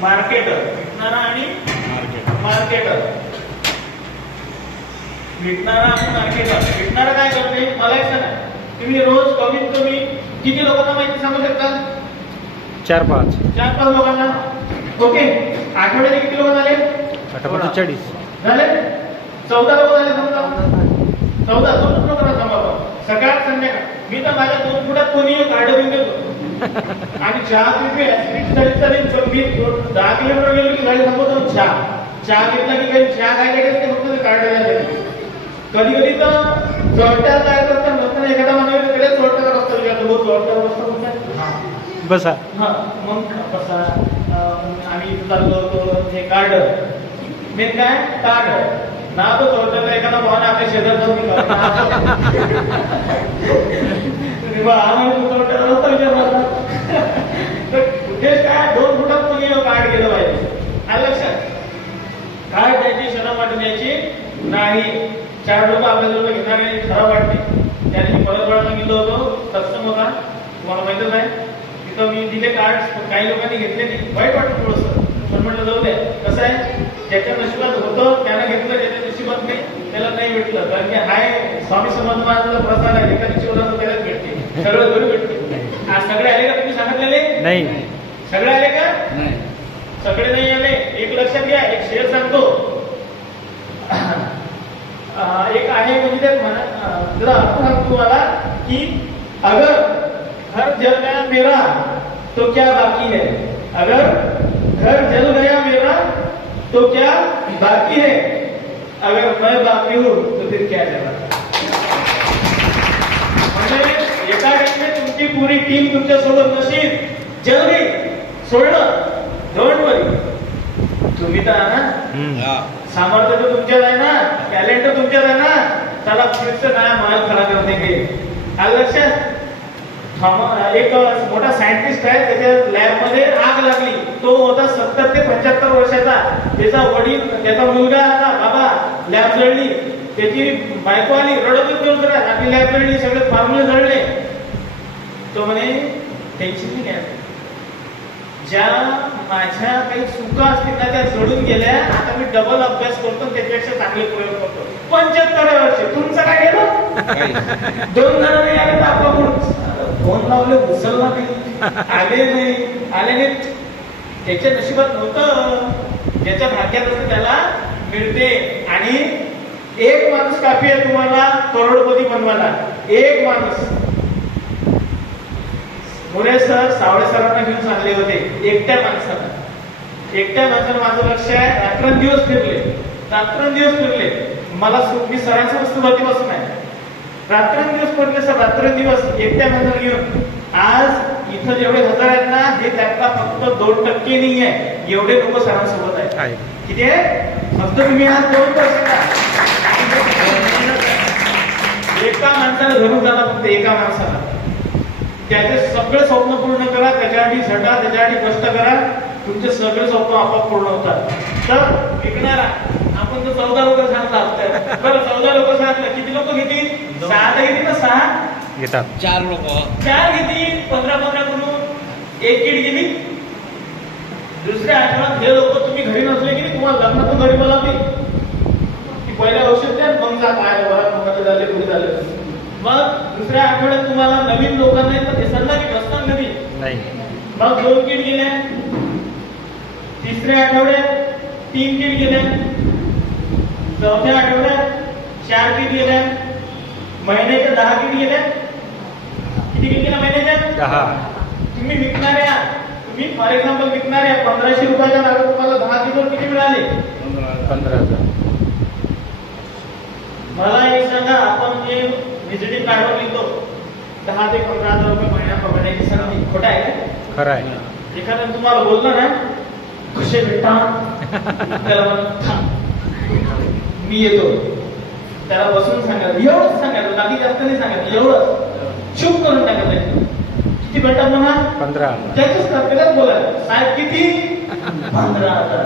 Marketer, विकणारा आणि marketer. विकणारा आणि मार्केटर. विकणारा काय करते मला एक सांगा, तुम्ही रोज कमीत कमी किती लोकांना माहिती सांगू शकता? 4-5 लोकांना. ओके, आठवड्याने किती लोक झाले? 40 झाले. 14 लोक झाले. समजा 14 दोन लोकांना सांभाळा. सकाळ संध्याकाळ मी तर माझ्या 2 फुटात कोणी कार्ड घेऊन देतो आणि चहा पिते. ऍसिडिटी झाली तर मी 10 किलोमीटर गेलो की गाडी थांबवतो. चहा घेतला की काही चहा खायला गेलं ते फक्त कार्ड द्यायला. कधी कधी तर जोडट्या काय करतात नसताना एखादा माणूस तिकडे जोडट्याचा रस्ता विचारतो. बहुत जोडट्याचा रस्ता कुठे बसा. हा मग बसा. आम्ही चाललो होतो हे कार्ड मेन काय कार्ड ना तो जोडट्याचा एखादा वाहन आपल्या शेजारचा आम्ही जोडट्याचा रस्ता विचारला. उद्देश काय 2 फुटात कोणी कार्ड गेलं पाहिजे. आलं लक्षात? कार्ड द्यायची शरम वाटण्याची नाही. 4 लोक आपल्याजवळ घेणार आणि खराब वाटते. त्याने मी परत वेळा सांगितलं होतं. सक्षम होता तुम्हाला माहितच आहे. तिथं मी दिले कार्ड काही लोकांनी घेतले नाही. वाईट वाटतं थोडंसं. पण म्हटलं जाऊ द्या. कसं आहे ज्याच्या नशिबात होतं त्यानं घेतलं, ज्याच्या नशिबात नाही त्याला नाही भेटलं. कारण की हाय स्वामी समर्थ महाराजांचा प्रसाद आहे. एका नशिबात त्यालाच भेटते. सगळं घरी भेटते. आज सगळे आले का तुम्ही सांगितलेले? नाही. सगळे आले का? नाही. सगळे नाही आले. एक लक्षात घ्या. एक शेअर सांगतो. एक आहे म्हणजे जरा अर्थ सांगतो तुम्हाला की अगर घर जल गया मेरा तो क्या बाकी है. अगर घर जल गया मेरा तो क्या बाकी है. अगर मैं बाकी हूं तो फिर क्या जला. म्हणजे एका टाइमने तुमची पुरी टीम तुमच्या सोबत नशीब जल गई. सोडलं. डोंट वरी. तुम्ही तर ना सामर्थ्य तो तुमच्यात आहे ना. टॅलेंट तर तुमच्यात आहे ना. त्याला फिरचं नया माल खरा करते के. आलं लक्षात? एक मोठा सायंटिस्ट आहे. त्याच्या लॅब मध्ये आग लागली. तो होता 70 ते 75 वर्षाचा. त्याचा वडील त्याचा मुलगा आता बाबा लॅब जळली. त्याची बायको आली रडत होती. आपली लॅब जळली. सगळे फॉर्म्युले जळले. तो म्हणे टेन्शन नाही घ्यायचं. ज्या माझ्या काही चुका असतील ना त्या जळून गेल्या. आता मी डबल अभ्यास करतो. त्याच्यापेक्षा चांगले प्रयोग करतो. 75 वर्ष तुमचं काय गेलं? 2 जण नाही आले तर आपला फोन लावले उचलला नाही. आले नाही. त्याच्या नशिबात नव्हतं. ज्याच्या भाग्यात असतं त्याला मिळते. आणि एक माणूस काफी आहे तुम्हाला करोडपती बनवायला. एक माणूस. मुरे सर सावळे सरांना घेऊन चालले होते. एकट्या माणसानं माझं लक्ष आहे. रात्रंदिवस फिरले. मला मी सरांच्या वस्तूवरती बसून आहे. रात्रंदिवस फिरले सर. रात्रंदिवस एकट्या माणसाला घेऊन. आज इथं जेवढे हजार आहेत ना हे त्यातला फक्त 2% नाही आहे. एवढे लोक सरांसोबत आहेत. किती आहे? फक्त तुम्ही आज 2%. एका माणसाला धरून जाणार. फक्त एका माणसाला. त्याचे सगळे स्वप्न पूर्ण करा. त्याच्यासाठी झटा. त्याच्यासाठी कष्ट करा. तुमचे सगळे स्वप्न आपोआप पूर्ण होतात. तर विकणारा आपण तर 14 लोक सांगतात. बरं 14 लोक सांगितलं. किती लोक घेतील? 6 तर घेतील ना. 6 घेतात. 4 लोक 4 घेतील. 15 करून 1 किट गेली. दुसऱ्या आठवड्यात हे लोक तुम्ही घरी नसले की तुम्हाला लग्नातून घरी बोलावली की पहिल्या औषध द्या मग जा. काय बरं झाले पुढे झाले. मग दुसऱ्या आठवड्यात तुम्हाला नवीन लोकांना ते सल्ला की बसतात घरी नाही. मग 2 किट गेल्या. तिसऱ्या आठवड्यात 3 किट गेल्या. चौथ्या आठवड्यात 4 किट गेल्या. महिन्याच्या 10 किट गेल्या. किती किट गेल्या महिन्याच्या? 10. तुम्ही विकणाऱ्या फॉर एक्झाम्पल विकणाऱ्या 1500 रुपयाच्या जागा तुम्हाला 10 किटवर किती मिळाले? 15,000. मला एक सांगा. आपण जे व्हिजिटिंग कार्डवर लिहितो 10 ते 15,000 रुपये महिना पकडण्याची संधी. खोटा आहे का? खरं आहे. एखाद्याने तुम्हाला बोललं ना कसे भेटा त्याला मी येतो. त्याला बसून सांगायचं. एवढंच सांगायचं. बाकी जास्त नाही सांगायचं. एवढंच चूप करून टाकायचं. किती भेटा म्हणा? 15. त्याच त्यालाच बोलायचं. साहेब किती? 15,000.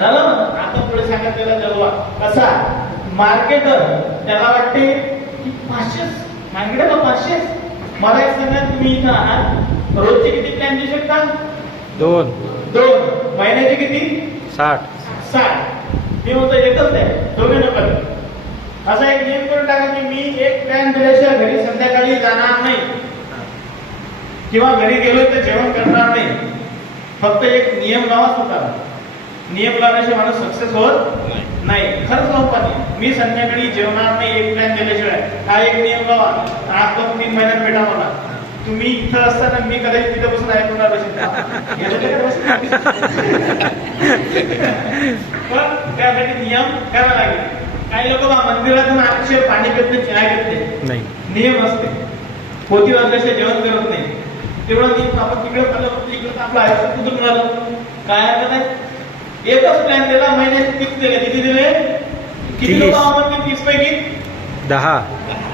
झालं ना. आता पुढे सांगितलेला जलवा कसा? मार्केटर त्याला वाटते की 500 मार्केटर 500. मला एक सांगा तुम्ही इथं आहात. रोजचे किती प्लॅन देऊ शकता? 2. महिन्याचे किती 60. 60. मी म्हणतो एकच द्या, दोघे नका देऊ. असा एक नियम करून टाका की मी एक प्लॅन दिल्याशिवाय घरी संध्याकाळी जाणार नाही किंवा घरी गेलो तर जेवण करणार नाही. फक्त एक नियम लावा स्वतःला. नियम लावल्याशिवाय माणूस सक्सेस होत नाही. खरंच लावू पाहिजे. मी संध्याकाळी जेवणार नाही एक प्लॅन दिल्याशिवाय, हा एक नियम लावा. आज 3 महिन्यात भेटा मला. तुम्ही इथं असताना मी कदाचित तिथे बसून ऐकणार पण त्यासाठी नियम करावा लागेल. काही लोक मंदिरातून आल्याशिवाय पाणी पित नाही, चहा घेत नाही. नियम असते. पोथी वाजल्याशिवाय जेवण करत नाही. तेवढं नियम आपण तिकडे खाल्लं, इकडे आपलं आयुष्य कुठून राहिलं. काय हरकत आहे. एकच प्लॅन दिला, महिन्यात 30 दिले. किती दिले? किती लोक आपण 30 पैकी 10.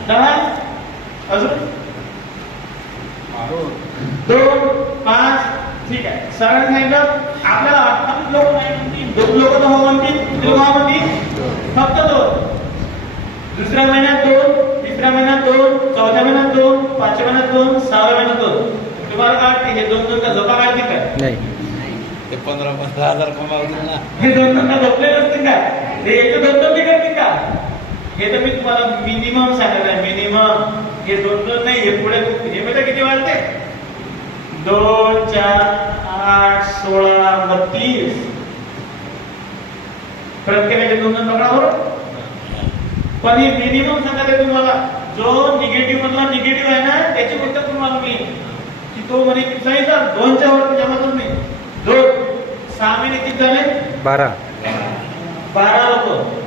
10. अजून 2, 5. ठीक आहे. सगळ्यांनी सांगितलं. आपल्याला 28 लोक नाही म्हणतील, 2 लोक तर हो म्हणतील. किती लोक हो म्हणतील? फक्त 2. दुसऱ्या महिन्यात 2, तिसऱ्या महिन्यात 2, चौथ्या महिन्यात 2, पाचव्या महिन्यात 2, सहाव्या महिन्यात 2. तुम्हाला काय वाटते हे 2 का झोपा काढतील काय? नाही. ते 15,000 कमावतील ना. हे 2 का झोपले नसतील का? हे 2 करतील का? हे तर मी तुम्हाला मिनिमम सांगत आहे. मिनिमम हे 2 नाही. हे पुढे हे म्हणजे किती वाढते? 2, 4, 8, 16, 32. प्रत्येकाचे 2 पकडा बरोबर. पण हे मिनिमम सांगत आहे तुम्हाला. जो निगेटिव्ह मधला निगेटिव्ह आहे ना, त्याची गोष्ट तुम्हाला मी की तो म्हणे किती सांगितलं? 2च्या वरती जमतच नाही. 2, 6 महिने किती झाले? 12. 12 लोक.